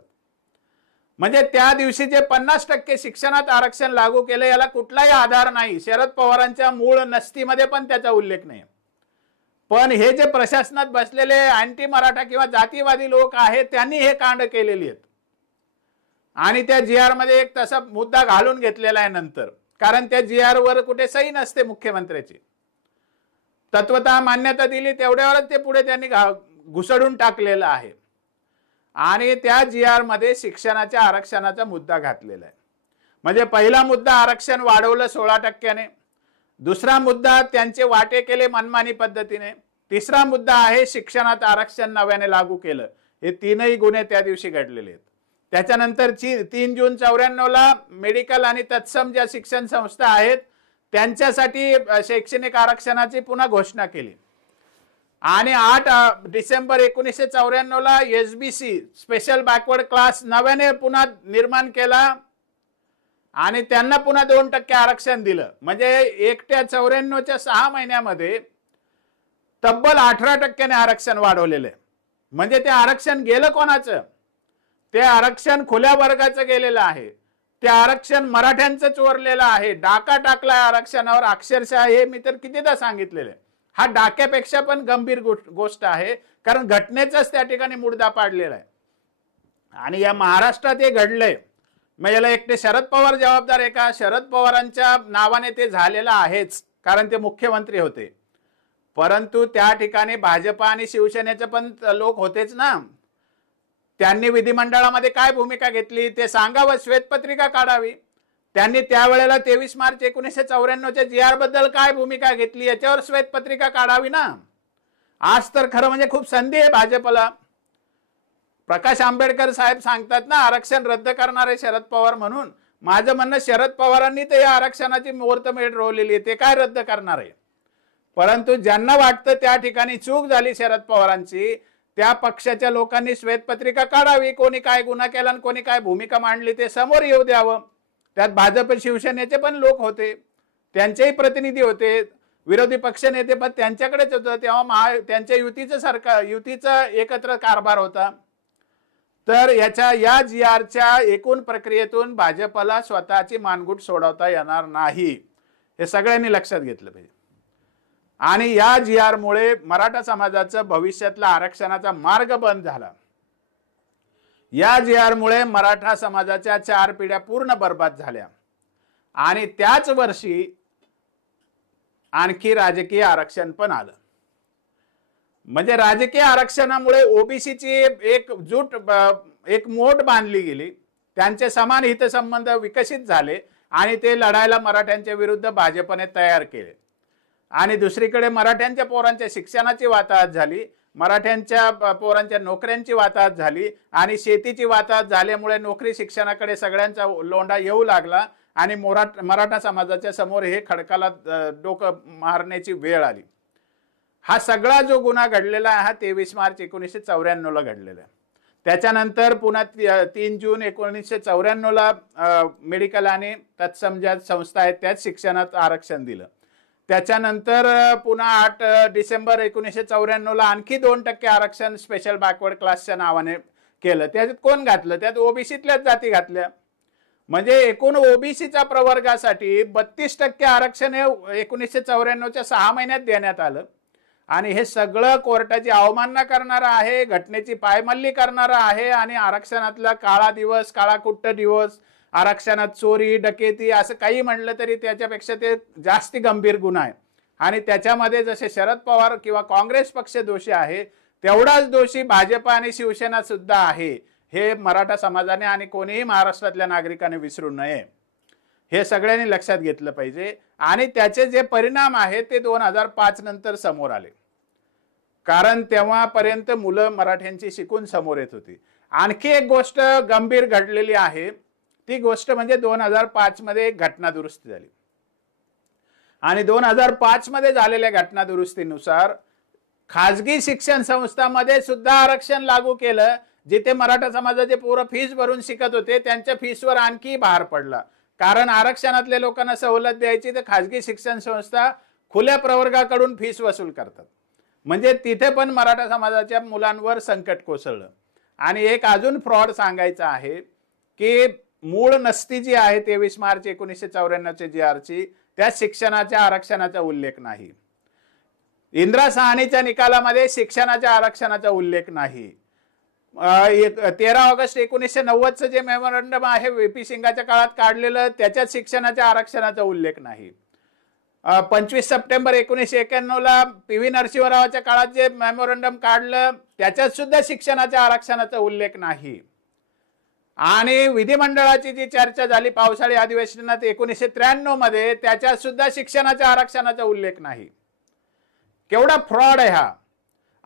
म्हणजे त्या दिवशी जे 50% शिक्षणात आरक्षण लागू केलं, याला कुठलाही आधार नाही. शरद पवारांच्या मूळ नस्तीमध्ये पण त्याचा उल्लेख नाही. पण हे जे प्रशासनात बसलेले अँटी मराठा किंवा जातीवादी लोक आहेत, त्यांनी हे कांड केलेली आहेत. आणि त्या GR मध्ये एक तसा मुद्दा घालून घेतलेला आहे नंतर, कारण त्या GR वर कुठे सही नसते मुख्यमंत्र्याची. तत्वतः मान्यता दिली तेवढ्यावरच ते पुढे त्यांनी घुसडून टाकलेलं आहे. आणि त्या GR मध्ये शिक्षणाच्या आरक्षणाचा मुद्दा घातलेला आहे. म्हणजे पहिला मुद्दा आरक्षण वाढवलं 16%ने, दुसरा मुद्दा त्यांचे वाटे केले मनमानी पद्धतीने, तिसरा मुद्दा आहे शिक्षणात आरक्षण नव्याने लागू केलं. हे तीनही गुन्हे त्या दिवशी घडलेले आहेत. त्याच्यानंतर 3 जून 94 ला मेडिकल आणि तत्सम ज्या शिक्षण संस्था आहेत त्यांच्यासाठी शैक्षणिक आरक्षणाची पुन्हा घोषणा केली. आणि 8 डिसेंबर 1994 ला SBC स्पेशल बॅकवर्ड क्लास नव्याने पुन्हा निर्माण केला आणि त्यांना पुन्हा 2% आरक्षण दिलं. म्हणजे एकट्या 94च्या 6 महिन्यामध्ये तब्बल 18% आरक्षण वाढवलेलं आहे. म्हणजे ते आरक्षण गेलं कोणाचं? ते आरक्षण खुल्या वर्गाचं गेलेलं आहे. ते आरक्षण मराठ्यांचं चोरलेलं आहे. डाका टाकला आरक्षणावर अक्षरशः. हे मी तर कितीदा सांगितलेलं आहे. हा डाक्यापेक्षा पण गंभीर गोष्ट आहे, कारण घटनेचाच त्या ठिकाणी मुर्दा पाडलेला आहे. आणि या महाराष्ट्रात हे घडलंय. मग याला एकटे शरद पवार जबाबदार आहे का? शरद पवारांच्या नावाने ते झालेलं आहेच, कारण ते मुख्यमंत्री होते. परंतु त्या ठिकाणी भाजपा आणि शिवसेनेचे पण लोक होतेच ना. त्यांनी विधिमंडळामध्ये काय भूमिका घेतली ते सांगावं, श्वेतपत्रिका काढावी. त्यांनी त्यावेळेला 23 मार्च 1994च्या GR बद्दल काय भूमिका घेतली याच्यावर श्वेतपत्रिका काढावी ना. आज तर खरं म्हणजे खूप संधी आहे भाजपला. प्रकाश आंबेडकर साहेब सांगतात ना आरक्षण रद्द करणारे शरद पवार म्हणून. माझं म्हणणं शरद पवारांनी तर या आरक्षणाची मुहूर्तमेढ रोवलेली आहे, ते काय रद्द करणार आहे. परंतु ज्यांना वाटतं त्या ठिकाणी चूक झाली शरद पवारांची, त्या पक्षाच्या लोकांनी श्वेतपत्रिका काढावी. कोणी काय गुन्हा केला आणि कोणी काय भूमिका मांडली ते समोर येऊ द्यावं. त्यात भाजप शिवसेनेचे पण लोक होते, त्यांचेही प्रतिनिधी होते, विरोधी पक्ष नेते पण त्यांच्याकडेच होतं. तेव्हा त्यांच्या युतीचा एकत्र कारभार होता. तर या GRच्या एकूण प्रक्रियेतून भाजपला स्वतःची मानगूट सोडवता येणार नाही, हे सगळ्यांनी लक्षात घेतलं पाहिजे. आणि या GR मुळे मराठा समाजाचं भविष्यातला आरक्षणाचा मार्ग बंद झाला. या GR मुळे मराठा समाजाच्या 4 पिढ्या पूर्ण बर्बाद झाल्या. आणि त्याच वर्षी आणखी राजकीय आरक्षण पण आलं. म्हणजे राजकीय आरक्षणामुळे ओबीसीची एक मोठ बांधली गेली, त्यांचे समान हितसंबंध विकसित झाले आणि ते लढायला मराठ्यांच्या विरुद्ध भाजपने तयार केले. आणि दुसरीकडे मराठ्यांच्या पोरांच्या शिक्षणाची वाताहत झाली, मराठ्यांच्या पोरांच्या नोकऱ्यांची वाताहत झाली आणि शेतीची वाताहत झाल्यामुळे नोकरी शिक्षणाकडे सगळ्यांचा लोंढा येऊ लागला आणि मराठा समाजाच्या समोर हे खडकाला डोकं मारण्याची वेळ आली. हा सगळा जो गुन्हा घडलेला आहे हा 23 मार्च 1994ला घडलेला आहे. त्याच्यानंतर पुन्हा 3 जून 1994ला मेडिकल आणि तत्सम ज्या संस्था आहेत त्याच शिक्षणात आरक्षण दिलं. त्याच्यानंतर पुन्हा 8 डिसेंबर 1994ला आणखी 2% आरक्षण स्पेशल बॅकवर्ड क्लासच्या नावाने केलं. त्याच्यात कोण घातलं? त्यात ओबीसीतल्याच जाती घातल्या. म्हणजे एकूण ओबीसीच्या प्रवर्गासाठी 32% आरक्षण हे 1994च्या 6 महिन्यात देण्यात आलं. आणि हे सगळं कोर्टाची अवमानना करणारं आहे, घटनेची पायमल्ली करणारं आहे आणि आरक्षणातला काळा दिवस, काळा कुट्ट दिवस, आरक्षणात चोरी डकेती असं काही म्हणलं तरी त्याच्यापेक्षा ते जास्त गंभीर गुन्हा आहे. आणि त्याच्यामध्ये जसे शरद पवार किंवा काँग्रेस पक्ष दोषी आहे, तेवढाच दोषी भाजप आणि शिवसेना सुद्धा आहे. हे मराठा समाजाने आणि कोणीही महाराष्ट्रातल्या नागरिकांनी विसरू नये, हे सगळ्यांनी लक्षात घेतलं पाहिजे. आणि त्याचे जे परिणाम आहेत ते 2005 नंतर समोर आले, कारण तेव्हापर्यंत मुलं मराठ्यांची शिकून समोर येत होती. आणखी एक गोष्ट गंभीर घडलेली आहे, ती गोष्ट म्हणजे 2005 मध्ये एक घटना दुरुस्ती झाली. आणि 2005 मध्ये झालेल्या घटना दुरुस्तीनुसार खाजगी शिक्षण संस्थांमध्ये सुद्धा आरक्षण लागू केलं. जिथे मराठा समाजाचे पोरं फीस भरून शिकत होते त्यांच्या फीसवर आणखी भार पडला, कारण आरक्षणातल्या लोकांना सवलत द्यायची तर खाजगी शिक्षण संस्था खुल्या प्रवर्गाकडून फीस वसूल करतात. म्हणजे तिथे पण मराठा समाजाच्या मुलांवर संकट कोसळलं. आणि एक अजून फ्रॉड सांगायचा आहे की मूळ नसती जी आहे 23 मार्च 1994च्या GRची, त्या शिक्षणाच्या आरक्षणाचा उल्लेख नाही. इंदिरा साहनीच्या निकालामध्ये शिक्षणाच्या आरक्षणाचा उल्लेख नाही. 13 ऑगस्ट 1990चं जे मेमोरंडम आहे VP सिंगाच्या काळात काढलेलं, त्याच्यात शिक्षणाच्या आरक्षणाचा उल्लेख नाही. 25 सप्टेंबर 1991ला PV नरसिंहरावाच्या काळात जे मेमोरंडम काढलं त्याच्यात सुद्धा शिक्षणाच्या आरक्षणाचा उल्लेख नाही. आणि विधिमंडळाची जी चर्चा झाली पावसाळी अधिवेशनात 1993 मध्ये, त्याच्यात सुद्धा शिक्षणाच्या आरक्षणाचा उल्लेख नाही. केवढा फ्रॉड आहे हा.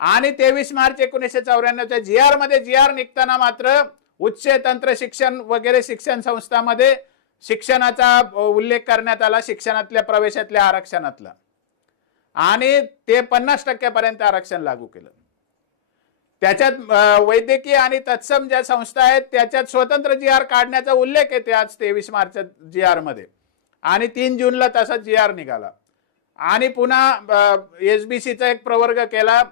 आणि 23 मार्च 1994च्या GR मध्ये GR निघताना मात्र उच्च तंत्र शिक्षण वगैरे शिक्षण संस्थांमध्ये शिक्षणाचा उल्लेख करण्यात आला, शिक्षणातल्या प्रवेशातल्या आरक्षणातला. आणि ते 50% पर्यंत आरक्षण लागू केलं. त्याच्यात वैद्यकीय आणि तत्सम ज्या संस्था आहेत त्याच्यात स्वतंत्र GR काढण्याचा उल्लेख आहे आज 23 मार्च GR मध्ये. आणि 3 जूनला तसा GR निघाला. आणि पुन्हा SBCचा एक प्रवर्ग केला.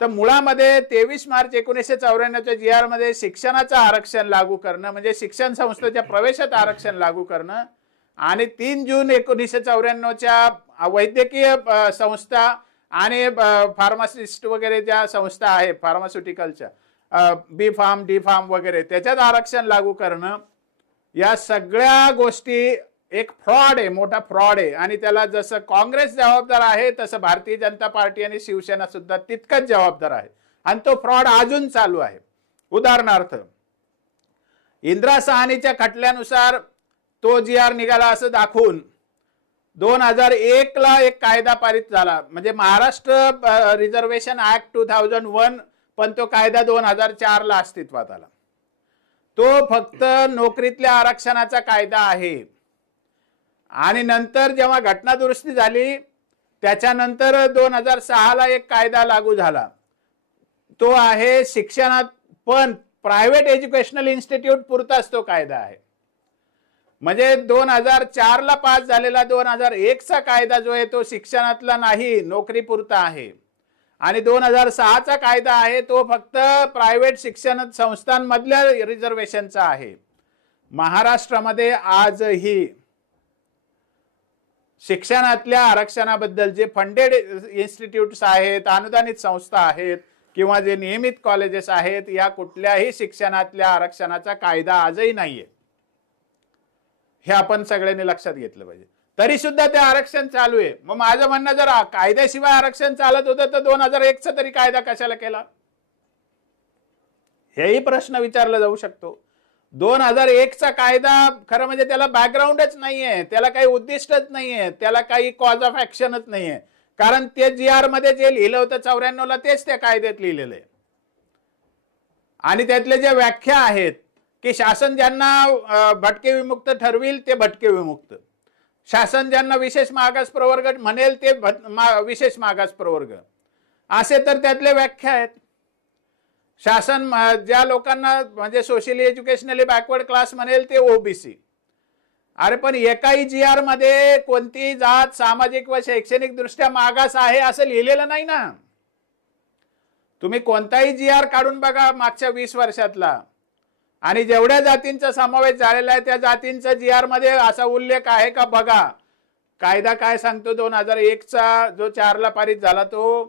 तर मुळामध्ये 23 मार्च 1994च्या GR मध्ये शिक्षणाचं आरक्षण लागू करणं म्हणजे शिक्षण संस्थेच्या प्रवेशात आरक्षण लागू करणं, आणि 3 जून 1994च्या वैद्यकीय संस्था आणि फार्मासिस्ट वगैरे ज्या संस्था आहे फार्मास्युटिकलच्या, B फार्म D फार्म वगैरे, त्याच्यात आरक्षण लागू करणं, या सगळ्या गोष्टी एक फ्रॉड आहे, मोठा फ्रॉड आहे. आणि त्याला जसं काँग्रेस जबाबदार आहे तसं भारतीय जनता पार्टी आणि शिवसेना सुद्धा तितकंच जबाबदार आहे. आणि तो फ्रॉड अजून चालू आहे. उदाहरणार्थ इंदिरा साहनीच्या खटल्यानुसार तो जी आर निघाला असं दाखवून 2001 ला एक कायदा पारित झाला, म्हणजे महाराष्ट्र रिझर्वेशन ऍक्ट 2001, पण तो कायदा 2004 ला अस्तित्वात आला. तो फक्त नोकरीतल्या आरक्षणाचा कायदा आहे. आणि नंतर जेव्हा घटना दुरुस्ती झाली त्याच्यानंतर 2006 ला एक कायदा लागू झाला, तो आहे शिक्षणात, पण प्रायव्हेट एज्युकेशनल इन्स्टिट्यूट पुरताच तो कायदा आहे. म्हणजे 2004 ला पास झालेला 2001 चा कायदा जो आहे तो शिक्षणातला नाही, नोकरी पुरता आहे. आणि 2006 चा कायदा आहे तो फक्त प्रायव्हेट शिक्षण संस्थांमधल्या रिझर्वेशनचा आहे. महाराष्ट्रामध्ये आजही शिक्षणातल्या आरक्षणाबद्दल जे फंडेड इन्स्टिट्यूट्स आहेत, अनुदानित संस्था आहेत किंवा जे नियमित कॉलेजेस आहेत, या कुठल्याही शिक्षणातल्या आरक्षणाचा कायदा आजही नाहीये. हे आपण सगळ्यांनी लक्षात घेतलं पाहिजे. तरी सुद्धा ते आरक्षण चालू आहे. मग माझं म्हणणं, जर कायद्याशिवाय आरक्षण चालत होतं तर 2001 चा तरी कायदा कशाला केला, हेही प्रश्न विचारला जाऊ शकतो. 2001 चा कायदा खरं म्हणजे त्याला बॅकग्राऊंडच नाहीये, त्याला काही उद्दिष्टच नाहीये, त्याला काही कॉज ऑफ ऍक्शनच नाहीये. कारण ते जी आर मध्ये जे लिहिलं होतं 94 ला तेच त्या कायद्यात लिहिलेलं आहे. आणि त्यातले जे व्याख्या आहेत की शासन ज्यांना भटके विमुक्त ठरविल ते भटके विमुक्त, शासन ज्यांना विशेष मागास प्रवर्ग म्हणेल ते विशेष मागास प्रवर्ग, असे तर त्यातले व्याख्या आहेत. शासन ज्या लोकांना म्हणजे सोशली एज्युकेशनली बॅकवर्ड क्लास म्हणेल ते ओबीसी. अरे पण एकाही जी आर मध्ये कोणती जात सामाजिक व शैक्षणिक दृष्ट्या मागास आहे असं लिहिलेलं नाही ना. तुम्ही कोणताही जी आर काढून बघा मागच्या 20 वर्षातला, आणि जेवढ्या जातींचा समावेश झालेला आहे त्या जातींचा जी आर मध्ये असा उल्लेख आहे का बघा. कायदा काय सांगतो 2001 चा जो 4 ला पारित झाला तो,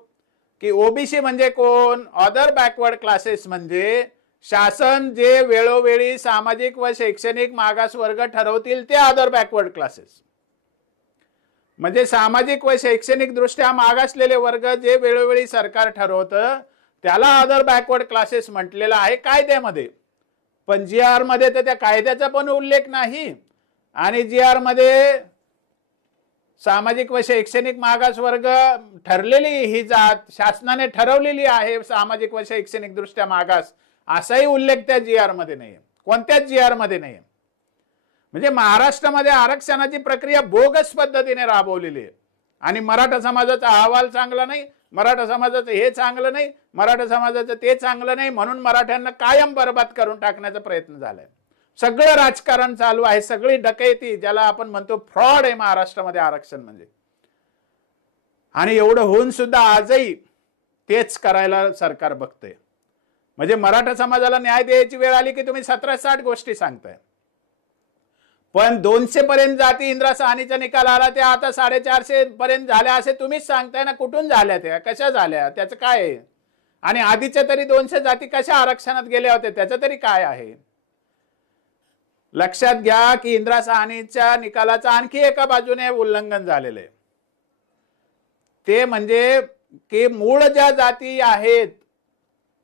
की ओबीसी म्हणजे कोण, अदर बॅकवर्ड क्लासेस म्हणजे शासन जे वेळोवेळी सामाजिक व शैक्षणिक मागास वर्ग ठरवतील ते अदर बॅकवर्ड क्लासेस. म्हणजे सामाजिक व शैक्षणिक दृष्ट्या मागासलेले वर्ग जे वेळोवेळी सरकार ठरवतं त्याला अदर बॅकवर्ड क्लासेस म्हटलेलं आहे कायद्यामध्ये. पण जी आर मध्ये तर त्या कायद्याचा पण उल्लेख नाही. आणि जी आर मध्ये सामाजिक व शैक्षणिक मागास वर्ग ठरलेली ही जात शासनाने ठरवलेली आहे सामाजिक व शैक्षणिक दृष्ट्या मागास, असाही उल्लेख त्या जी आर मध्ये नाही, कोणत्याच जी आर मध्ये नाही. म्हणजे महाराष्ट्रामध्ये आरक्षणाची प्रक्रिया बोगस पद्धतीने राबवलेली आहे. आणि मराठा समाजाचा अहवाल चांगला नाही, मराठा समाजाचं हे चांगलं नाही, मराठा समाजाचं ते चांगलं नाही, म्हणून मराठ्यांना कायम बरबाद करून टाकण्याचा प्रयत्न झालाय. सगळं राजकारण चालू आहे, सगळी डकैती, ज्याला आपण म्हणतो फ्रॉड आहे महाराष्ट्रामध्ये आरक्षण म्हणजे. आणि एवढं होऊन सुद्धा आजही तेच करायला सरकार बघतंय. म्हणजे मराठा समाजाला न्याय द्यायची वेळ आली की तुम्ही 17-60 गोष्टी सांगताय, पण 200 पर्यंत जाती इंदिरा साहनीचा निकाल आला ते आता 450 पर्यंत झाल्या असे तुम्हीच सांगताय ना. कुठून झाल्या, त्या कशा झाल्या, त्याचं काय आहे? आणि आधीच्या तरी 200 जाती कशा आरक्षणात गेल्या होत्या त्याचं तरी काय आहे? लक्षात घ्या की इंदिरा साहनीच्या निकालाचं आणखी एका बाजूने उल्लंघन झालेलं आहे. ते म्हणजे की मूळ ज्या जाती आहेत,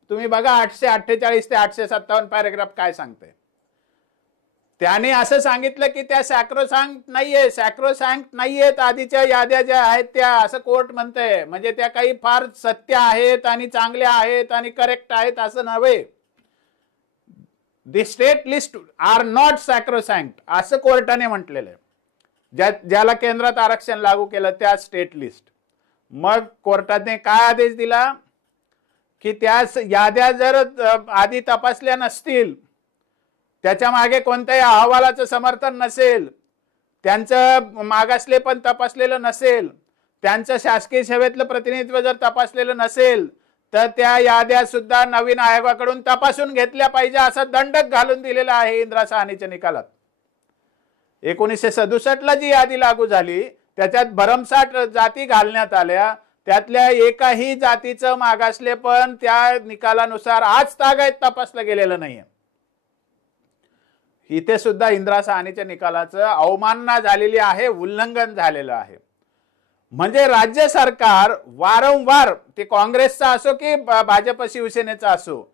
तुम्ही बघा 848 ते 857 पॅराग्राफ काय सांगते. त्याने असं सांगितलं की त्या सॅक्रोसॅन्क्ट नाहीयेत आधीच्या याद्या ज्या आहेत त्या, असं कोर्ट म्हणतंय. म्हणजे त्या काही फार सत्य आहेत आणि चांगल्या आहेत आणि करेक्ट आहेत असं नव्हे. The state list are not sacrosanct असं कोर्टाने म्हटलेलं आहे. ज्याला केंद्रात आरक्षण लागू केलं त्या स्टेट लिस्ट. मग कोर्टाने काय आदेश दिला की त्या याद्या जर आधी तपासल्या नसतील, त्याच्या मागे कोणत्याही अहवालाचं समर्थन नसेल, त्यांचं मागासले पण तपासलेलं नसेल, त्यांचं शासकीय सेवेतलं प्रतिनिधित्व जर तपासलेलं नसेल, तर त्या याद्या सुद्धा नवीन आयोगाकडून तपासून घेतल्या पाहिजे असं दंडक घालून दिलेलं आहे इंदिरा साहनीच्या निकालात. 1967 ला जी यादी लागू झाली त्याच्यात भरमसाठ जाती घालण्यात आल्या, त्यातल्या एकाही जातीचं मागासले पण त्या निकालानुसार आज तागायत तपासलं गेलेलं नाहीये. इथे सुद्धा इंदिरा साहनीच्या निकालाचं अवमानना झालेली आहे, उल्लंघन झालेलं आहे. म्हणजे राज्य सरकार वारंवार, ते काँग्रेसचा असो की भाजप शिवसेनेचा असो,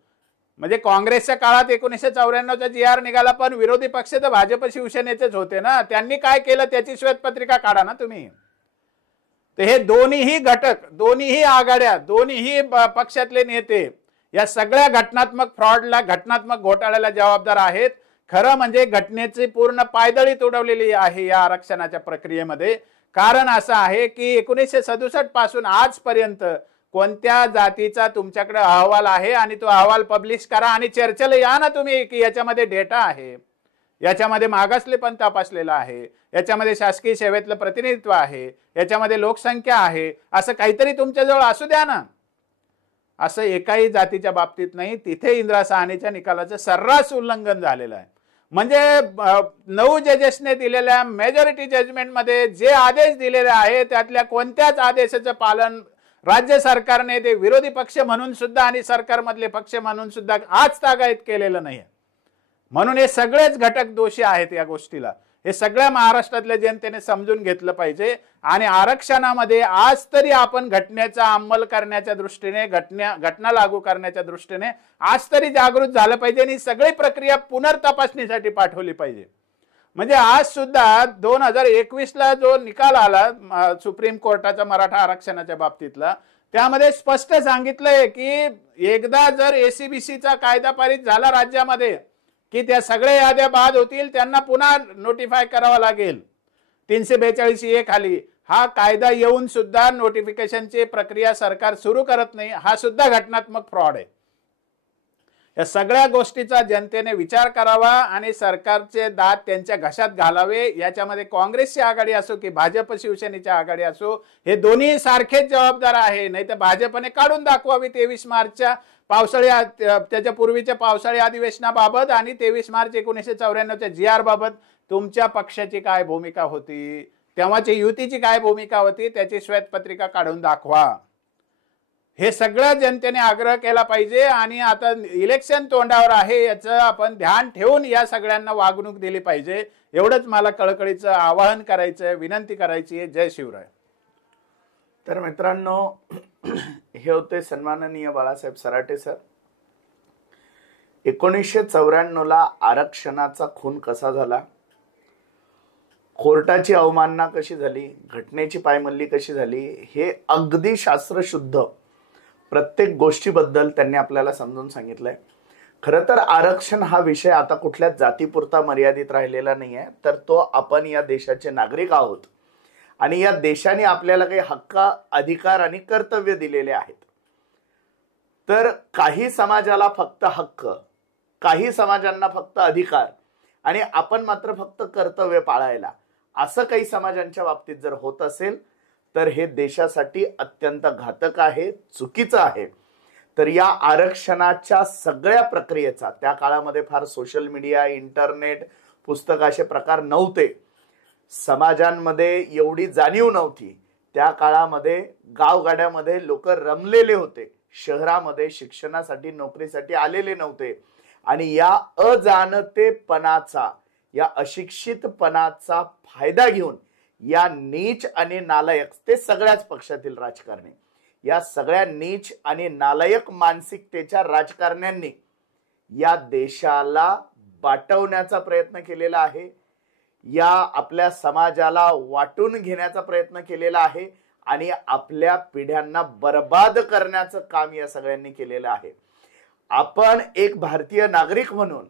म्हणजे काँग्रेसच्या काळात 1994चा GR निघाला, पण विरोधी पक्ष तर भाजप शिवसेनेचेच होते ना. त्यांनी काय केलं त्याची श्वेतपत्रिका काढा ना तुम्ही. तर हे दोन्हीही घटक, दोन्हीही आघाड्या, दोन्हीही पक्षातले नेते या सगळ्या घटनात्मक फ्रॉडला, घटनात्मक घोटाळ्याला जबाबदार आहेत. खरं म्हणजे घटनेची पूर्ण पायदळी तुडवलेली आहे या आरक्षणाच्या प्रक्रियेमध्ये. कारण असं आहे की 1967 पासून आजपर्यंत कोणत्या जातीचा तुमच्याकडे अहवाल आहे आणि तो अहवाल पब्लिश करा आणि चर्चेला या ना तुम्ही की याच्यामध्ये डेटा आहे, याच्यामध्ये मागासलेपण तपासलेलं आहे, याच्यामध्ये शासकीय सेवेतलं प्रतिनिधित्व आहे, याच्यामध्ये लोकसंख्या आहे, असं काहीतरी तुमच्याजवळ असू द्या ना. असं एकाही जातीच्या बाबतीत नाही. तिथे इंदिरा साहनीच्या निकालाचं सर्रास उल्लंघन झालेलं आहे. म्हणजे 9 जजेसने दिलेल्या मेजॉरिटी जजमेंटमध्ये जे आदेश दिलेले आहे त्यातल्या कोणत्याच आदेशाचं पालन राज्य सरकारने, ते विरोधी पक्ष म्हणून सुद्धा आणि सरकारमधले पक्ष म्हणून सुद्धा आज तागायत केलेलं नाही. म्हणून हे सगळेच घटक दोषी आहेत या गोष्टीला. हे सगळ्या महाराष्ट्रातल्या जनतेने समजून घेतलं पाहिजे. आणि आरक्षणामध्ये आज तरी आपण घटनेचा अंमल करण्याच्या दृष्टीने, घटना लागू करण्याच्या दृष्टीने आज तरी जागृत झालं पाहिजे आणि सगळी प्रक्रिया पुनर्तपासणीसाठी पाठवली पाहिजे. म्हणजे आज सुद्धा 2021ला जो निकाल आला सुप्रीम कोर्टाचा मराठा आरक्षणाच्या बाबतीतला, त्यामध्ये स्पष्ट सांगितलंय की एकदा जर ACBCचा कायदा पारित झाला राज्यामध्ये की त्या सगळ्या याद्या बाद होतील, त्यांना पुन्हा नोटिफाय करावं लागेल 342A खाली. हा कायदा येऊन सुद्धा नोटिफिकेशनची प्रक्रिया सरकार सुरू करत नाही. हा सुद्धा घटनात्मक फ्रॉड आहे. या सगळ्या गोष्टीचा जनतेने विचार करावा आणि सरकारचे दात त्यांच्या घशात घालावे. याच्यामध्ये काँग्रेसची आघाडी असो की भाजप शिवसेनेची आघाडी असो, हे दोन्ही सारखेच जबाबदार आहे. नाही तर भाजपने काढून दाखवावी 23 मार्चच्या पावसाळी, त्याच्या पूर्वीच्या पावसाळी अधिवेशनाबाबत आणि 23 मार्च 1994च्या GR बाबत तुमच्या पक्षाची काय भूमिका होती, तेव्हाची युतीची काय भूमिका होती, त्याची श्वेतपत्रिका काढून दाखवा. हे सगळं जनतेने आग्रह केला पाहिजे. आणि आता इलेक्शन तोंडावर आहे, याचं आपण ध्यान ठेवून या सगळ्यांना वागणूक दिली पाहिजे. एवढंच मला कळकळीचं आवाहन करायचं, विनंती करायची आहे. जय शिवराय. तर मित्रांनो, हे होते सन्माननीय बाळासाहेब सराटे सर. 1994ला आरक्षणाचा खून कसा झाला, कोर्टाची अवमानना कशी झाली, घटनेची पायमल्ली कशी झाली, हे अगदी शास्त्रशुद्ध प्रत्येक गोष्टीबद्दल त्यांनी आपल्याला समजून सांगितलंय. खरं तर आरक्षण हा विषय आता कुठल्याच जातीपुरता मर्यादित राहिलेला नाही आहे, तर तो आपण या देशाचे नागरिक आहोत आणि या देशाने आपल्याला काही हक्क, अधिकार आणि कर्तव्य दिलेले आहेत. तर काही समाजाला फक्त हक्क, काही समाजांना फक्त अधिकार आणि आपण मात्र फक्त कर्तव्य पाळायला, असं काही समाजांच्या बाबतीत जर होत असेल तर हे देशासाठी अत्यंत घातक आहे, चुकीचं आहे. तर या आरक्षणाच्या सगळ्या प्रक्रियेचा, त्या काळामध्ये फार सोशल मीडिया, इंटरनेट, पुस्तक असे प्रकार नव्हते, समाजांमध्ये एवढी जाणीव नव्हती. त्या काळामध्ये गावगाड्यामध्ये लोक रमलेले होते, शहरामध्ये शिक्षणासाठी, नोकरीसाठी आलेले नव्हते. आणि या अजाणतेपणाचा, या अशिक्षितपणाचा फायदा घेऊन या नीच आणि नालायक, ते सगळ्याच पक्षातील राजकारणी, या सगळ्या नीच आणि नालायक मानसिकतेच्या राजकारण्यांनी या देशाला बाटवण्याचा प्रयत्न केलेला आहे, या आपल्या समाजाला वाटून घेण्याचा प्रयत्न केलेला आहे आणि आपल्या पिढ्यांना बर्बाद करण्याचं काम या सगळ्यांनी केलेलं आहे. आपण एक भारतीय नागरिक म्हणून,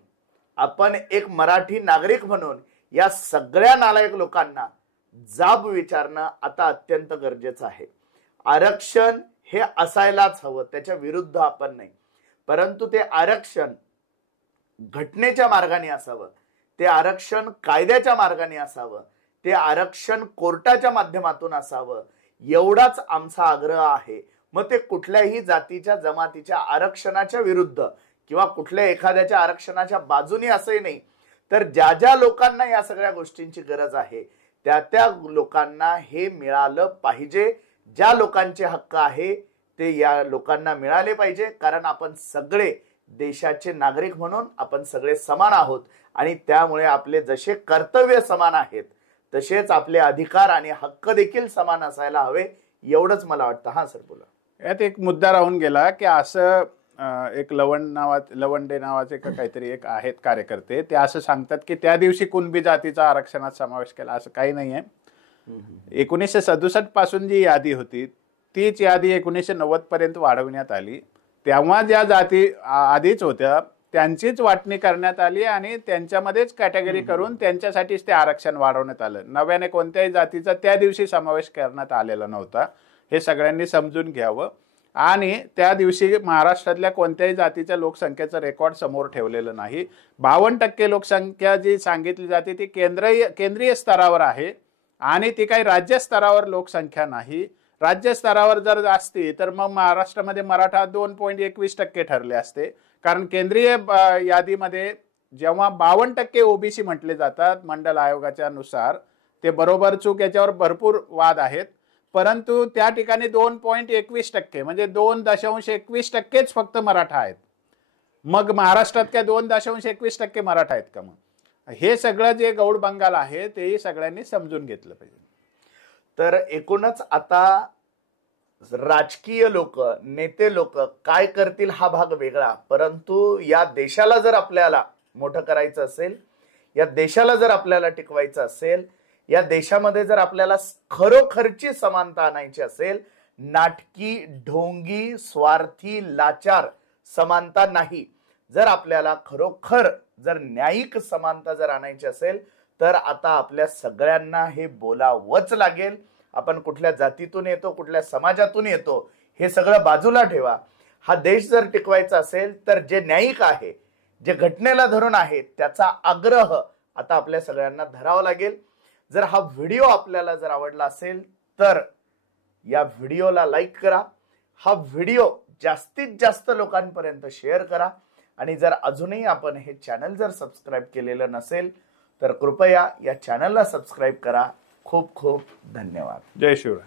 आपण एक मराठी नागरिक म्हणून या सगळ्या नालायक लोकांना जाब विचारणं आता अत्यंत गरजेचं आहे. आरक्षण हे असायलाच हवं, त्याच्या विरुद्ध आपण नाही, परंतु ते आरक्षण घटनेच्या मार्गाने असावं, ते आरक्षण कायद्याच्या मार्गाने असावं, ते आरक्षण कोर्टाच्या माध्यमातून असावं, एवढाच आमचा आग्रह आहे. मग ते कुठल्याही जातीच्या, जमातीच्या आरक्षणाच्या विरुद्ध किंवा कुठल्या एखाद्याच्या आरक्षणाच्या बाजूने असंही नाही, तर ज्या ज्या लोकांना या सगळ्या गोष्टींची गरज आहे त्या त्या लोकांना हे मिळालं पाहिजे. ज्या लोकांचे हक्क आहे ते या लोकांना मिळाले पाहिजे, कारण आपण सगळे देशाचे नागरिक म्हणून आपण सगळे समान आहोत आणि त्यामुळे आपले जसे कर्तव्य समान आहेत तसेच आपले अधिकार आणि हक्क देखील समान असायला हवे, एवढंच मला वाटतं. हा सर बोला. यात एक मुद्दा राहून गेला की असं एक लवंडे नावाचे काहीतरी एक आहेत कार्यकर्ते, ते असं सांगतात की त्या दिवशी कुणबी जातीचा आरक्षणात समावेश केला, असं काही नाहीये. 1967 पासून जी यादी होती तीच यादी 1990 पर्यंत वाढवण्यात आली. तेव्हा ज्या जाती आधीच होत्या त्यांचीच वाटणी करण्यात आली आणि त्यांच्यामध्येच कॅटेगरी करून त्यांच्यासाठीच ते आरक्षण वाढवण्यात आलं. नव्याने कोणत्याही जातीचा त्या दिवशी समावेश करण्यात आलेला नव्हता. हे सगळ्यांनी समजून घ्यावं. आणि त्या दिवशी महाराष्ट्रातल्या कोणत्याही जातीच्या लोकसंख्येचं रेकॉर्ड समोर ठेवलेलं नाही. 52% लोकसंख्या जी सांगितली जाते ती केंद्रीय स्तरावर आहे आणि ती काही राज्य स्तरावर लोकसंख्या नाही. राज्य स्तरावर जर असती तर मग महाराष्ट्रामध्ये मराठा 2.21% ठरले असते. कारण केंद्रीय यादीमध्ये जेव्हा 52% ओबीसी म्हटले जातात मंडल आयोगाच्या नुसार, ते बरोबर चूक याच्यावर भरपूर वाद आहेत, परंतु त्या ठिकाणी 2.21% म्हणजे 2.21%च फक्त मराठा आहेत. मग महाराष्ट्रात काय 2.21% मराठा आहेत का? मग हे सगळं जे गौड बंगाल आहे ते सगळ्यांनी समजून घेतलं पाहिजे. तर एकूणच आता राजकीय लोक, नेते लोक काय करतील हा भाग वेगळा, परंतु या देशाला जर आपल्याला मोठं करायचं असेल, या देशाला जर आपल्याला टिकवायचं असेल, या देशामध्ये जर आपल्याला खरोखरची समानता आणायची असेल, नाटकी, ढोंगी, स्वार्थी, लाचार समानता नाही, जर आपल्याला खरोखर जर न्यायिक समानता जर आणायची असेल तर आता आपल्या सगळ्यांना हे बोलावंच लागेल. आपण कुठल्या जातीतून येतो, कुठल्या समाजातून येतो, हे सगळं बाजूला ठेवा. हा देश जर टिकवायचा असेल तर जे न्यायिक आहे, जे घटनेला धरून आहे, त्याचा आग्रह आता आपल्या सगळ्यांना धरावा लागेल. जर हा व्हिडिओ आपल्याला जर आवडला असेल तर या व्हिडिओला लाईक करा, हा व्हिडिओ जास्तीत जास्त लोकांपर्यंत शेअर करा आणि जर अजूनही आपण हे चॅनल जर सबस्क्राईब केलेलं नसेल तर कृपया या चॅनलला सबस्क्राईब करा. खूप खूप धन्यवाद. जय शिवराय.